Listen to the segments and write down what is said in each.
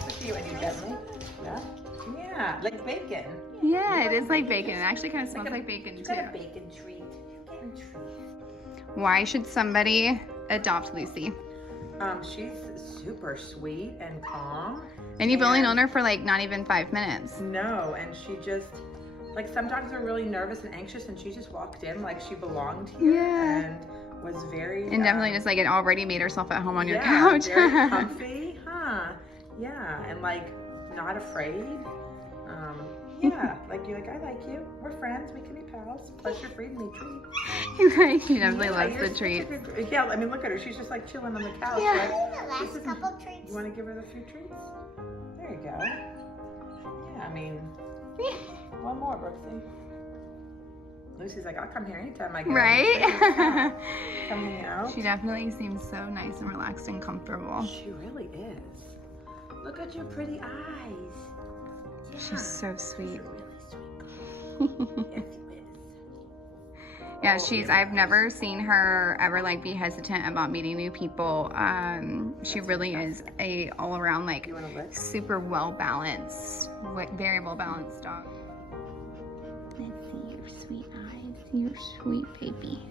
Nice to see you, and you gently. Yeah. Yeah, like bacon. Yeah, it is like bacon. It actually kind of smells like bacon You too. got a bacon treat. You're getting a treat. Why should somebody adopt Lucy? She's super sweet and calm. And you've only known her for like not even 5 minutes. No, and she just, like, some dogs are really nervous and anxious, and she just walked in like she belonged here. Yeah. And was very And definitely just like it already made herself at home on your yeah, couch. very comfy, huh? Yeah, and like not afraid. Yeah, like you're like, I like you. We're friends. We can be pals. Plus, you're free to me treats. Right, she definitely Yeah, loves you're the such a treats. good- Yeah, I mean, look at her. She's just like chilling on the couch. Yeah. Right? The last couple treats. You want to give her the few treats? There you go. Yeah, I mean, one more, Brooksy. Lucy's like, I'll come here anytime I get Right? Come hang out. She definitely seems so nice and relaxed and comfortable. She really is. Look at your pretty eyes. Yeah. She's so sweet. She's a really sweet girl. Yes, she is. Yeah, I've never seen her ever like be hesitant about meeting new people. She really is a all around like You want to lick? super well balanced, very well balanced dog. Let's see your sweet eyes, your sweet baby.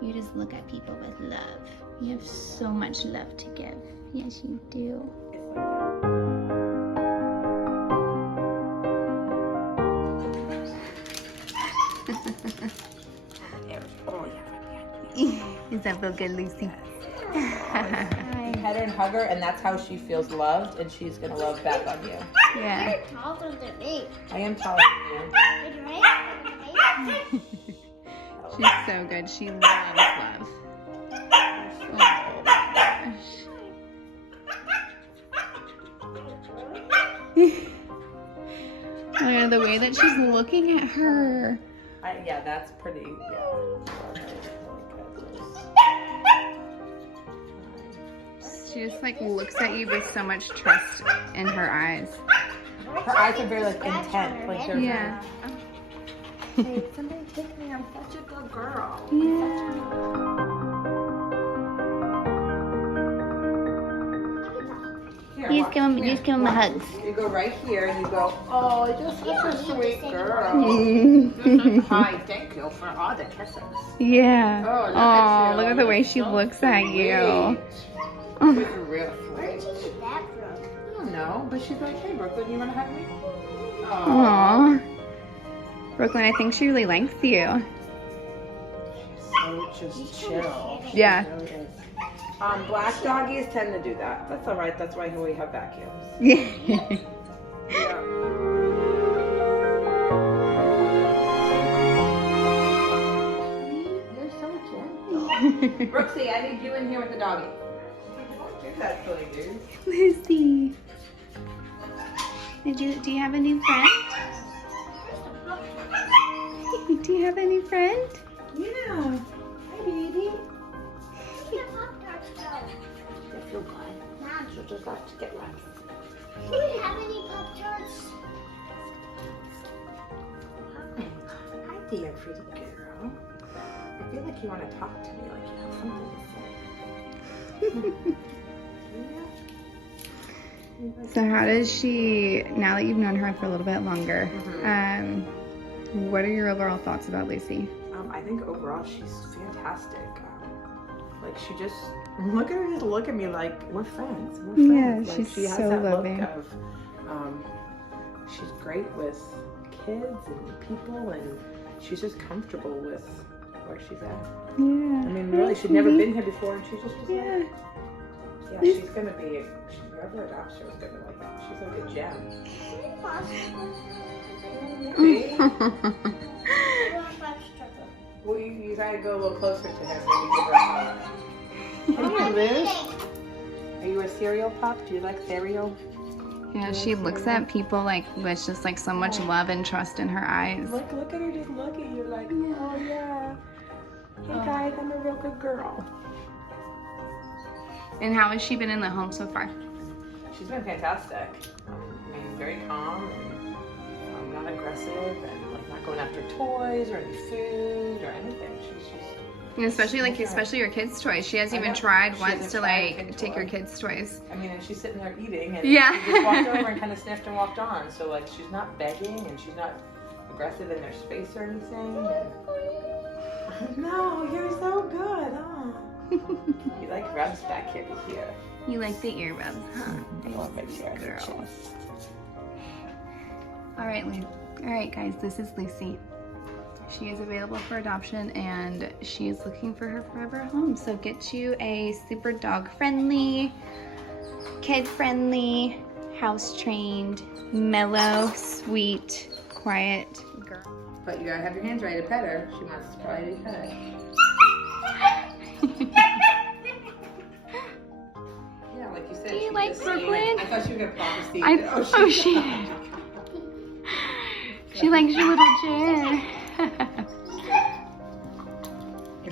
You just look at people with love. You have so much love to give. Yes, you do. Oh, yeah. Does that feel good, Lucy? Pet her and hug her, and that's how she feels loved, and she's gonna love back on you. Yeah. You're taller than me. I am taller than Did you make? She's so good. She loves love. Oh my gosh. Oh, yeah, the way that she's looking at her. Yeah, that's pretty. Yeah. She just like looks at you with so much trust in her eyes. Her eyes are very like intent. Like they're Yeah. Hey, somebody take me. I'm such a good girl. Here, You watch. just give him a hug. You go right here and you go, oh, you're such a sweet girl. Hi, thank you for all the kisses. Yeah. Oh, look Oh, at you. look at the way she So looks at you. You're real Where sweet. did you get that from? I don't know, but she's like, hey, Brooklyn, you want to hug me? Aw. Brooklyn, I think she really likes you. So just chill. Yeah. She really is. Black doggies tend to do that. That's all right. That's why we have vacuums. Yeah. Yeah. You're so gentle. Brooksy, I need you in here with the doggy. Don't do that, silly dude. Lucy. Do you have a new friend? Do you have a new friend? Yeah. Hi, baby. The Pop-Tarts go. They feel good. Mom, She'll just have to get left. do you have any Pop-Tarts? Hi, dear pretty girl. I feel like you want to talk to me, like you have something to say. Yeah. So how does she, now that you've known her for a little bit longer, what are your overall thoughts about Lucy? I think overall she's fantastic. Like she just look at her, just look at me like we're friends. We're friends. Yeah, Like, she's she has so that loving. look of she's great with kids and people, and she's just comfortable with where she's at. Yeah. I mean, really, she'd never been here before, and she's just Yeah. yeah, she's gonna be. Whoever adopts her is gonna like. She's like a gem. See? Well, you gotta go a little closer to him. Maybe give her a hug. Come here, Liz. Are you a cereal pup? Do you like cereal? Yeah, she looks at people like with just like so much love and trust in her eyes. Look at her just look at you like, oh yeah. Hey guys, I'm a real good girl. And how has she been in the home so far? She's been fantastic. I mean, very calm and not aggressive and like not going after toys or any food or anything. She's just And especially your kids' toys. She hasn't I even know. tried She once hasn't to tried like kid take your toy. kids' toys. I mean, and she's sitting there eating, and Yeah. she just walked over and kind of sniffed and walked on. So like, she's not begging, and she's not aggressive in their space or anything. And... No, you're so good. Oh. You like rubs back here to here. You like the ear rubs, huh? I want to make sure I Girl. get chest. All right, guys. This is Lucy. She is available for adoption, and she is looking for her forever home. So get you a super dog-friendly, kid-friendly, house-trained, mellow, sweet, quiet girl. But you gotta have your hands ready to pet her. She wants to probably be pet. Yeah, like you said. Do you she like just- Brooklyn? I thought you were gonna promise the. She likes your little chair.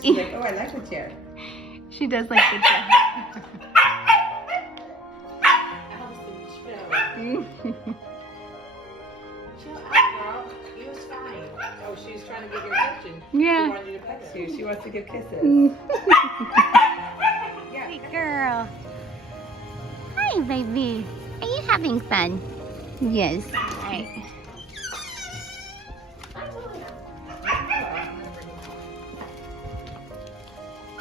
She's like, oh, I like the chair. She does like the chair. Chill. Chill out, girl. He was fine. Oh, she's trying to get your attention. She Yeah. wanted you to pet you. She wants to give kisses. Yeah. Hey, girl. Hi, baby. Are you having fun? Yes. Right.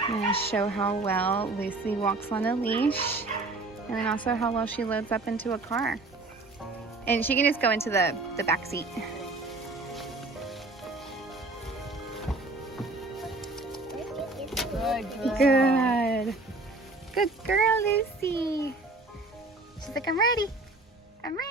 I'm gonna show how well Lucy walks on a leash, and then also how well she loads up into a car. And she can just go into the back seat. Good. Good girl, Lucy. She's like, I'm ready. I'm ready.